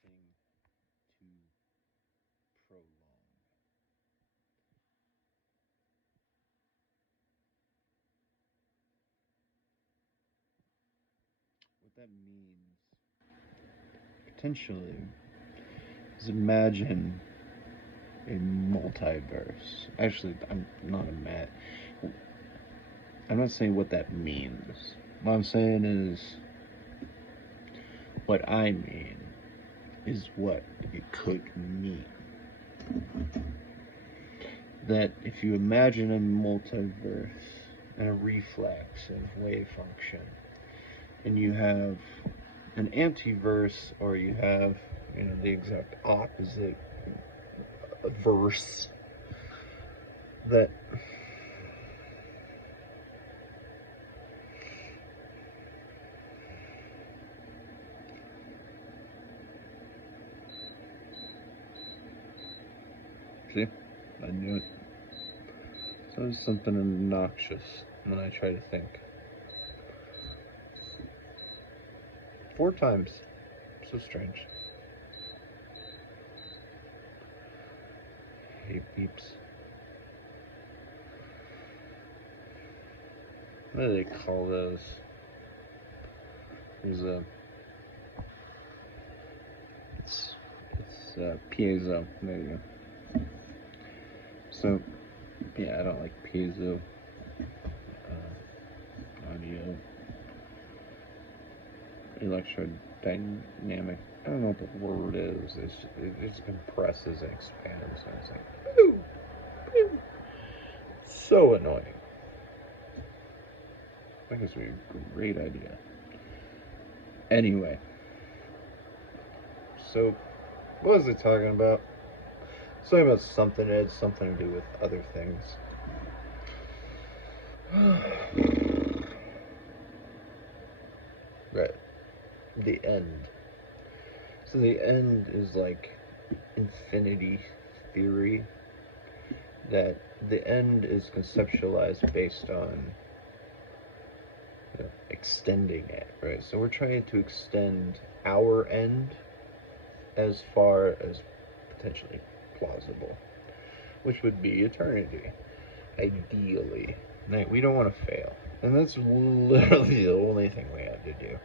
something to prolong. What that means, potentially, is imagine a multiverse. Actually, I'm not saying what that means. What I'm saying is, what I mean is what it could mean. That if you imagine a multiverse and a reflexive wave function, and you have an antiverse, or you have, the exact opposite verse, that see, I knew it. So there's something obnoxious when I try to think. 4 times. So strange. Hey, beeps. What do they call those? There's a. It's piezo. There you go. So, yeah, I don't like piezo audio. Electrodynamic. I don't know what the word is. It just compresses and expands. And it's like, pew, pew. So annoying. I think it's a great idea. Anyway, so what was it talking about? Something about something. It had something to do with other things. Right. The end. So the end is like infinity theory. That the end is conceptualized based on extending it, right? So we're trying to extend our end as far as potentially plausible, which would be eternity, ideally. We don't want to fail. And that's literally the only thing we have to do.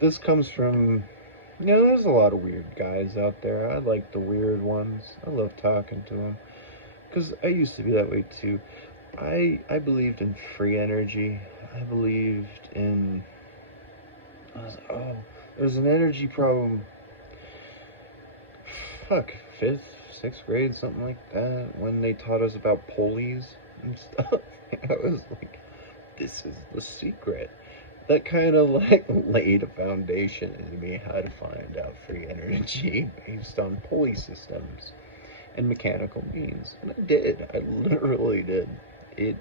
This comes from, there's a lot of weird guys out there. I like the weird ones. I love talking to them. Because I used to be that way too. I believed in free energy. I believed in. There's an energy problem. Fuck, 5th, 6th grade, something like that, when they taught us about pulleys and stuff. I was like, this is the secret. That kind of like laid a foundation in me how to find out free energy based on pulley systems and mechanical means. And I did. I literally did. It,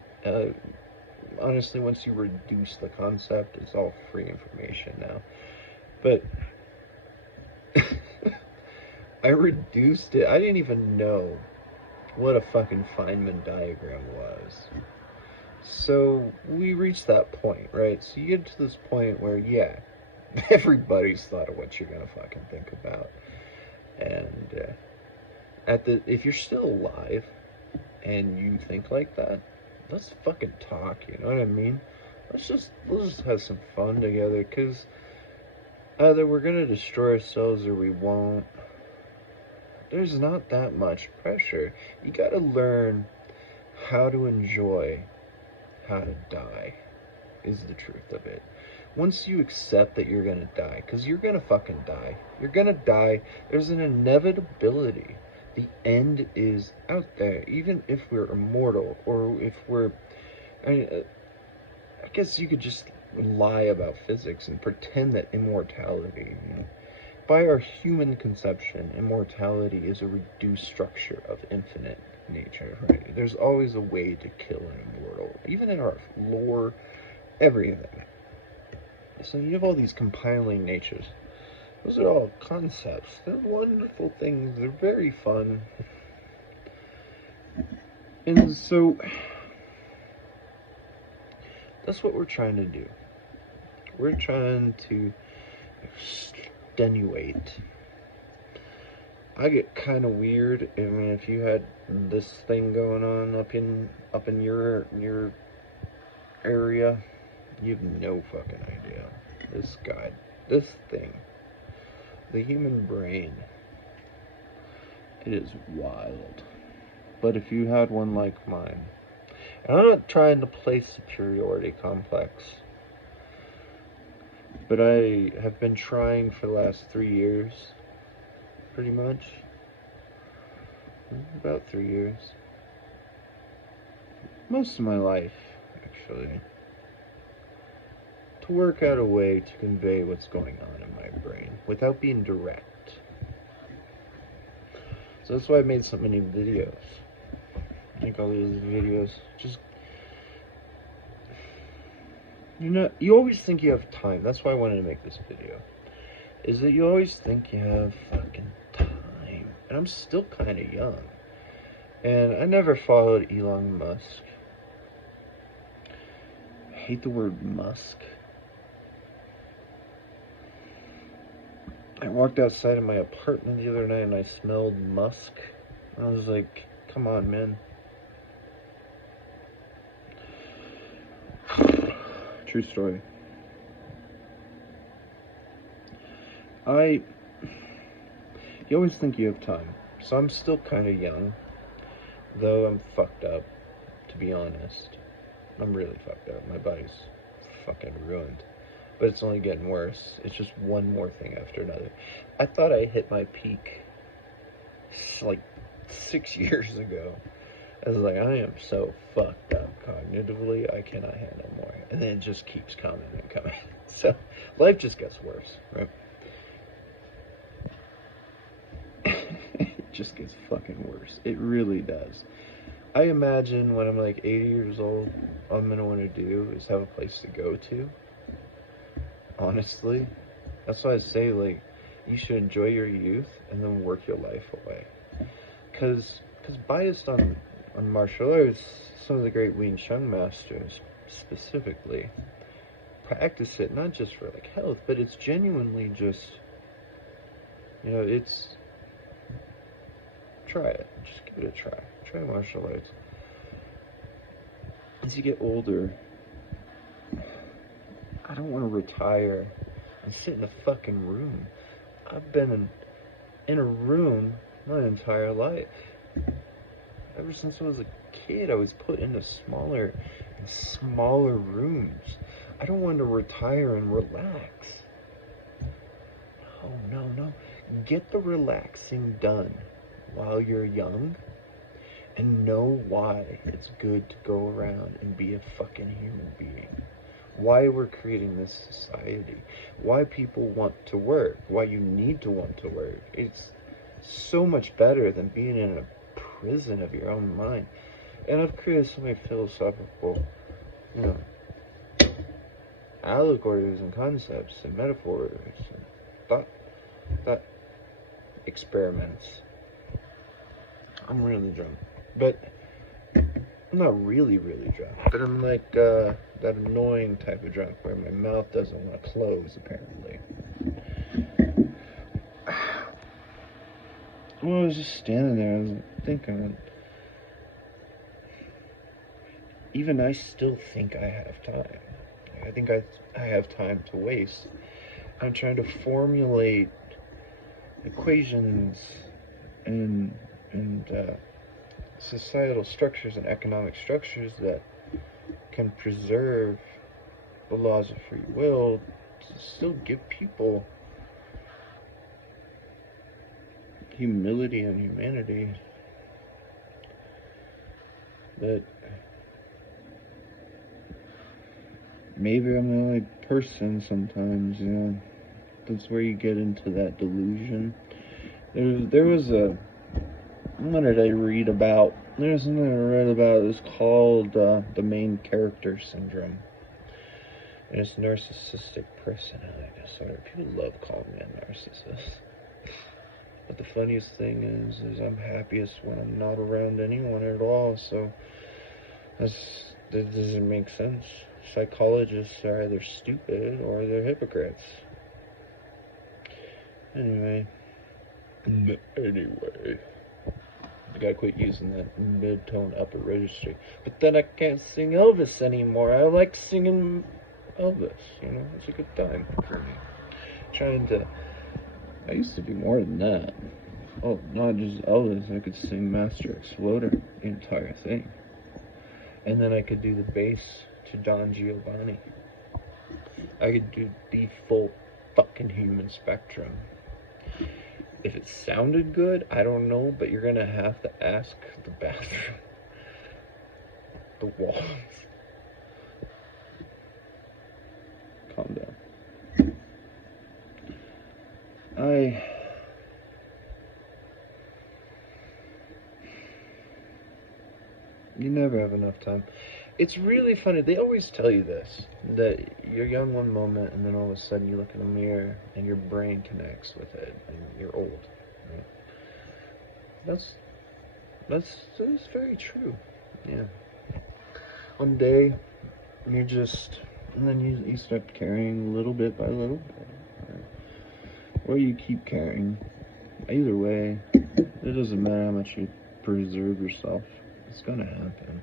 honestly, once you reduce the concept, it's all free information now. But I reduced it. I didn't even know what a fucking Feynman diagram was. So we reached that point, right? So you get to this point where, yeah, everybody's thought of what you're gonna fucking think about, and if you're still alive and you think like that, let's fucking talk. You know what I mean? Let's just have some fun together, cause either we're gonna destroy ourselves or we won't. There's not that much pressure. You gotta learn how to enjoy how to die, is the truth of it. Once you accept that you're gonna die, because you're gonna fucking die, you're gonna die, there's an inevitability. The end is out there, even if we're immortal, or if we're. I mean, I guess you could just lie about physics and pretend that immortality. By our human conception, immortality is a reduced structure of infinite nature, right? There's always a way to kill an immortal, even in our lore, everything. So you have all these compiling natures. Those are all concepts. They're wonderful things. They're very fun. And so that's what we're trying to do. We're trying to extenuate I get kind of weird. I mean, if you had this thing going on up in your area, you've no fucking idea. This thing, the human brain, it is wild. But if you had one like mine, and I'm not trying to play superiority complex, but I have been trying for the last 3 years, pretty much. About 3 years. Most of my life, actually. To work out a way to convey what's going on in my brain without being direct. So that's why I made so many videos. I think all these videos just... you always think you have time. That's why I wanted to make this video. Is that you always think you have fucking time. And I'm still kind of young. And I never followed Elon Musk. I hate the word Musk. I walked outside of my apartment the other night and I smelled musk. I was like, come on, man. True story. You always think you have time. So I'm still kind of young. Though I'm fucked up, to be honest. I'm really fucked up. My body's fucking ruined. But it's only getting worse. It's just one more thing after another. I thought I hit my peak like 6 years ago. I was like, I am so fucked up cognitively, I cannot handle more. And then it just keeps coming and coming. So life just gets worse, right? It just gets fucking worse. It really does. I imagine when I'm like 80 years old, all I'm gonna want to do is have a place to go to. Honestly, that's why I say, like, you should enjoy your youth and then work your life away. Cause biased on martial arts, some of the great Wing Chun masters specifically practice it not just for like health, but it's genuinely just, it's try it. Just give it a try. Try martial arts. As you get older, I don't want to retire and sit in a fucking room. I've been in a room my entire life. Ever since I was a kid, I was put into smaller and smaller rooms. I don't want to retire and relax. No. Get the relaxing done while you're young and know why it's good to go around and be a fucking human being. Why we're creating this society. Why people want to work. Why you need to want to work. It's so much better than being in a prison of your own mind. And I've created so many philosophical, allegories and concepts and metaphors and thought experiments. I'm really drunk. But I'm not really drunk. But I'm like that annoying type of drunk where my mouth doesn't want to close, apparently. Well, I was just standing there, I was thinking, even I still think I have time. I think I have time to waste. I'm trying to formulate equations and societal structures and economic structures that can preserve the laws of free will to still give people humility and humanity. That maybe I'm the only person sometimes, That's where you get into that delusion. There was what did I read about? There's something I read about. It's called the main character syndrome. And it's narcissistic personality disorder. People love calling me a narcissist. But the funniest thing is I'm happiest when I'm not around anyone at all. So that doesn't make sense. Psychologists are either stupid or they're hypocrites. Anyway, Anyway, I gotta quit using that mid-tone upper registry. But then I can't sing Elvis anymore. I like singing Elvis, you know? It's a good time for me. Trying to... I used to do more than that. Oh, not just Elvis. I could sing Master Exploder, the entire thing. And then I could do the bass to Don Giovanni. I could do the full fucking Human Spectrum. If it sounded good, I don't know, but you're gonna have to ask the bathroom. The walls. Calm down. You never have enough time. It's really funny. They always tell you this, that you're young one moment, and then all of a sudden you look in the mirror, and your brain connects with it, and you're old. Right? That's very true. Yeah. One day, you're just, and then you start carrying little bit by little bit. Right? Or you keep carrying. Either way, it doesn't matter how much you preserve yourself. It's gonna happen.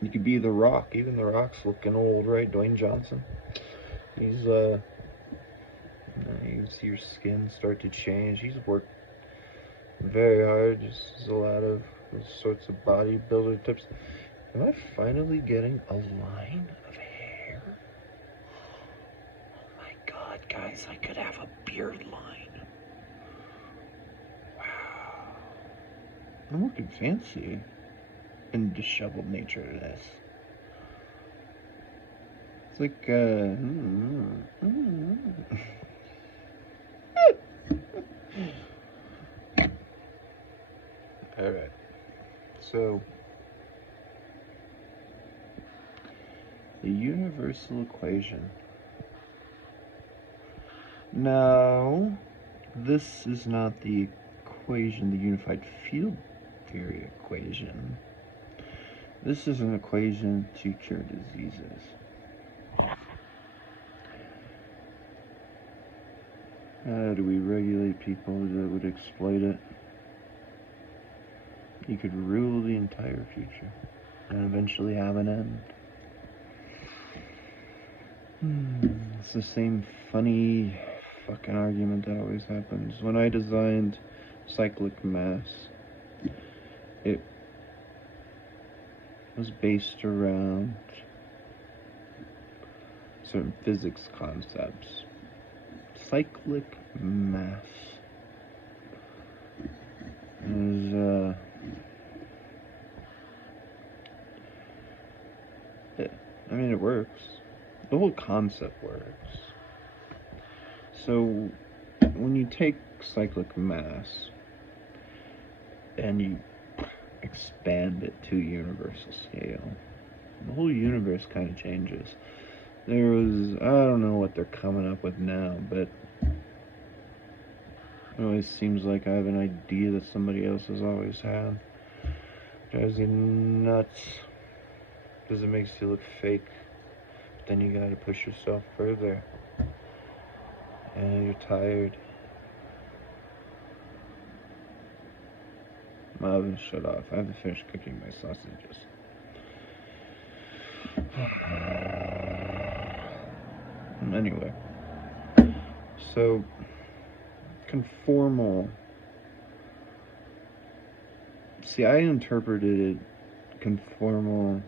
You could be The Rock. Even The Rock's looking old, right? Dwayne Johnson. He's you see your skin start to change. He's worked very hard. Just a lot of those sorts of bodybuilder tips. Am I finally getting a line of hair? Oh my god, guys, I could have a beard line. Wow. I'm looking fancy in disheveled nature of this. It's like, Alright. So, the universal equation. Now, this is not the equation, the unified field theory equation. This is an equation to cure diseases. How do we regulate people that would exploit it? You could rule the entire future and eventually have an end. It's the same funny fucking argument that always happens. When I designed cyclic mass, it was based around certain physics concepts. Cyclic mass is, it works. The whole concept works. So, when you take cyclic mass and you expand it to universal scale, the whole universe kind of changes. I don't know what they're coming up with now, but it always seems like I have an idea that somebody else has always had. Drives you nuts. Because it makes you look fake. But then you gotta push yourself further. And you're tired. My oven shut off. I have to finish cooking my sausages. Anyway. So, conformal. See, I interpreted conformal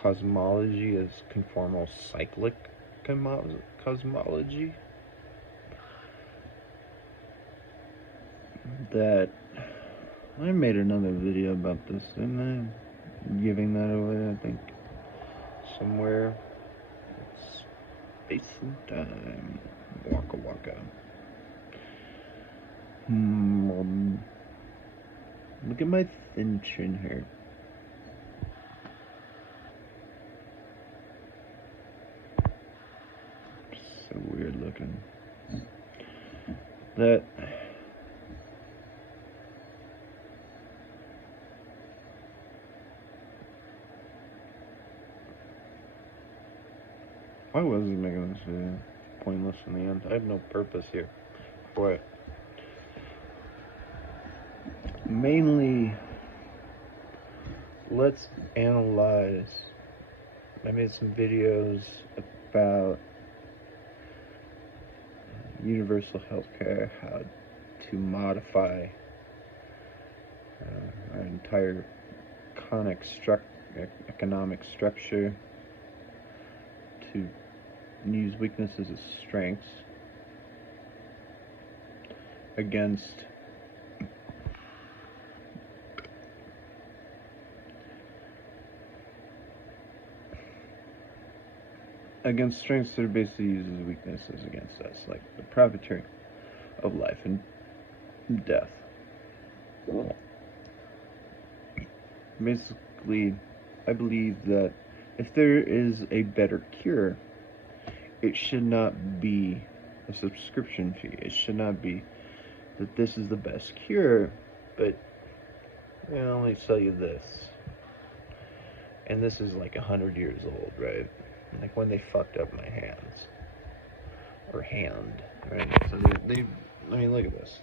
cosmology as conformal cyclic cosmology. That I made another video about this, didn't I? Giving that away, I think, somewhere. Space and time. Waka waka. Look at my thin chin hair. So weird looking. That why was I making this video? pointless in the end. I have no purpose here for it. Mainly, let's analyze. I made some videos about universal healthcare, how to modify our entire economic structure to use weaknesses as strengths against strengths that are basically used as weaknesses against us, like the profiteering of life and death. Basically, I believe that if there is a better cure, it should not be a subscription fee. It should not be that this is the best cure, but I only sell you this. And this is like 100 years old, right? Like when they fucked up my hands. Or hand, right? So I mean, look at this.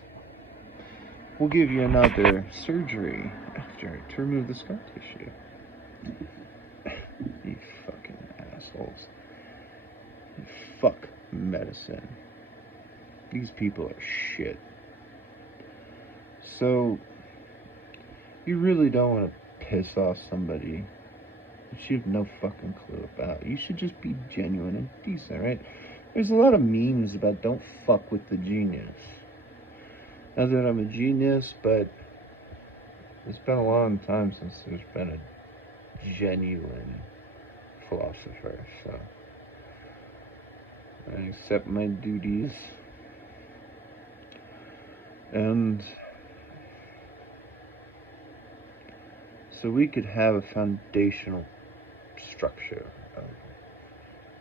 We'll give you another surgery after to remove the scar tissue. You fucking assholes. Fuck medicine. These people are shit. So, you really don't want to piss off somebody that you have no fucking clue about. You should just be genuine and decent, right? There's a lot of memes about don't fuck with the genius. Not that I'm a genius, but it's been a long time since there's been a genuine philosopher, so I accept my duties. And so we could have a foundational structure of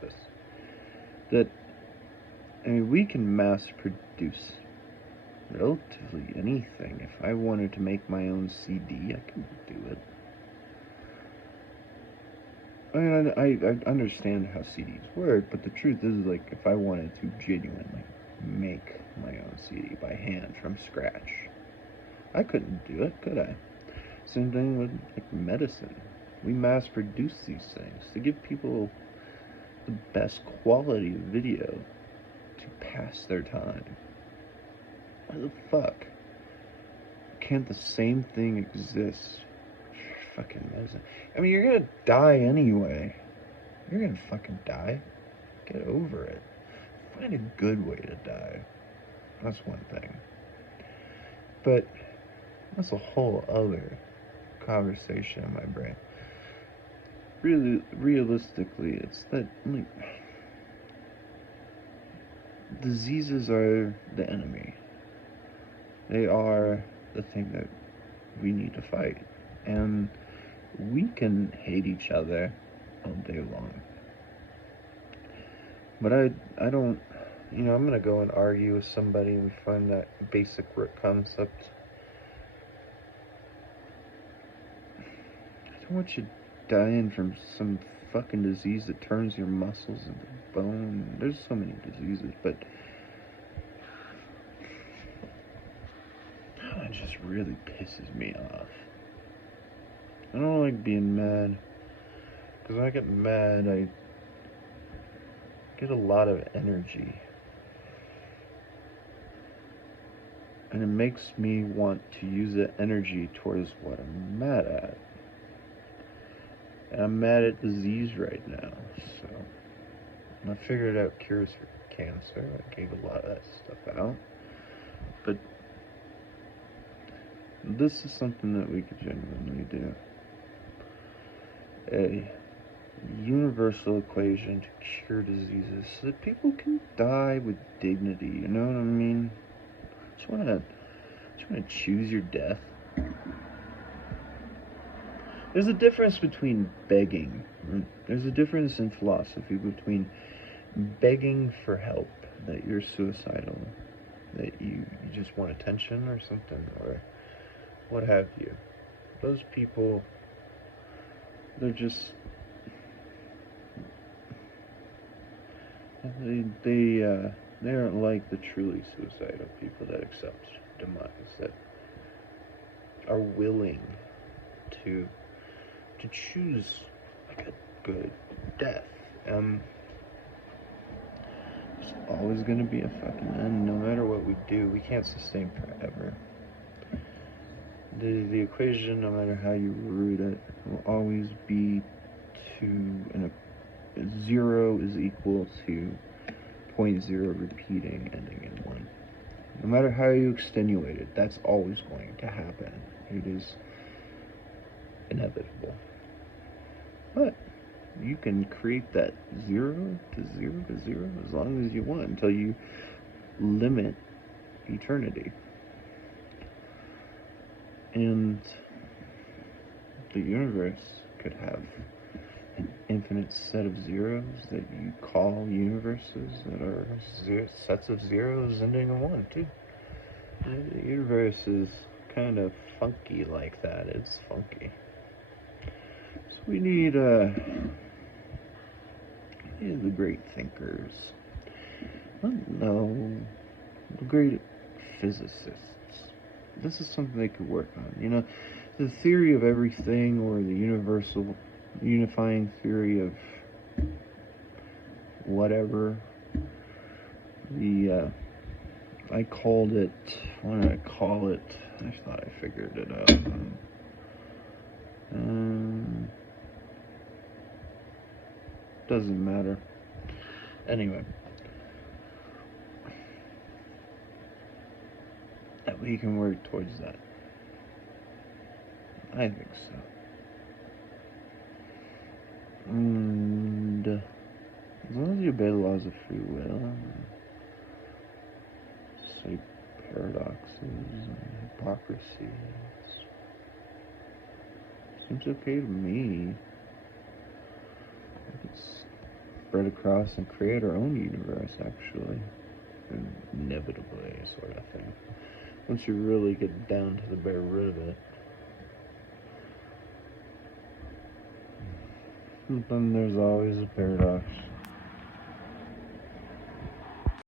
this. That, I mean, we can mass produce relatively anything. If I wanted to make my own CD, I can do it. I mean, I understand how CDs work, but the truth is, like, if I wanted to genuinely make my own CD by hand from scratch, I couldn't do it, could I? Same thing with, like, medicine. We mass produce these things to give people the best quality of video to pass their time. Why the fuck can't the same thing exist for fucking medicine? I mean, you're gonna die anyway. You're gonna fucking die. Get over it. Find a good way to die. That's one thing. But that's a whole other conversation in my brain. Really, realistically, it's that, like, diseases are the enemy. They are the thing that we need to fight. And we can hate each other all day long. But I don't, I'm gonna go and argue with somebody and find that basic root concept. I don't want you dying from some fucking disease that turns your muscles into bone. There's so many diseases, but it just really pisses me off. I don't like being mad, because when I get mad, I get a lot of energy, and it makes me want to use that energy towards what I'm mad at. And I'm mad at disease right now, so I figured out cures for cancer. I gave a lot of that stuff out, but this is something that we could genuinely do. A universal equation to cure diseases so that people can die with dignity, you know what I mean? Just wanna choose your death. There's a difference between begging. There's a difference in philosophy between begging for help, that you're suicidal, that you just want attention or something, or what have you. Those people, they're just they aren't like the truly suicidal people that accept demise, that are willing to choose like a good death. There's always going to be a fucking end. No matter what we do, we can't sustain forever. The equation, no matter how you root it, will always be zero is equal to 0.0 repeating, ending in 1. No matter how you extenuate it, that's always going to happen. It is inevitable. But you can create that 0 to 0 to 0 as long as you want until you limit eternity. And the universe could have an infinite set of zeros that you call universes that are sets of zeros ending in 1 too. The universe is kind of funky like that. It's funky. So we need the great thinkers. No, the great physicists. This is something they could work on. The theory of everything, or the universal unifying theory of whatever. I called it. What did I call it? I thought I figured it out. Doesn't matter. Anyway. That we can work towards that. I think so. And as long as you obey the laws of free will, say paradoxes and hypocrisies, seems okay to me. We could spread across and create our own universe, actually. Inevitably, sort of thing. Once you really get down to the bare root of it. And then there's always a paradox.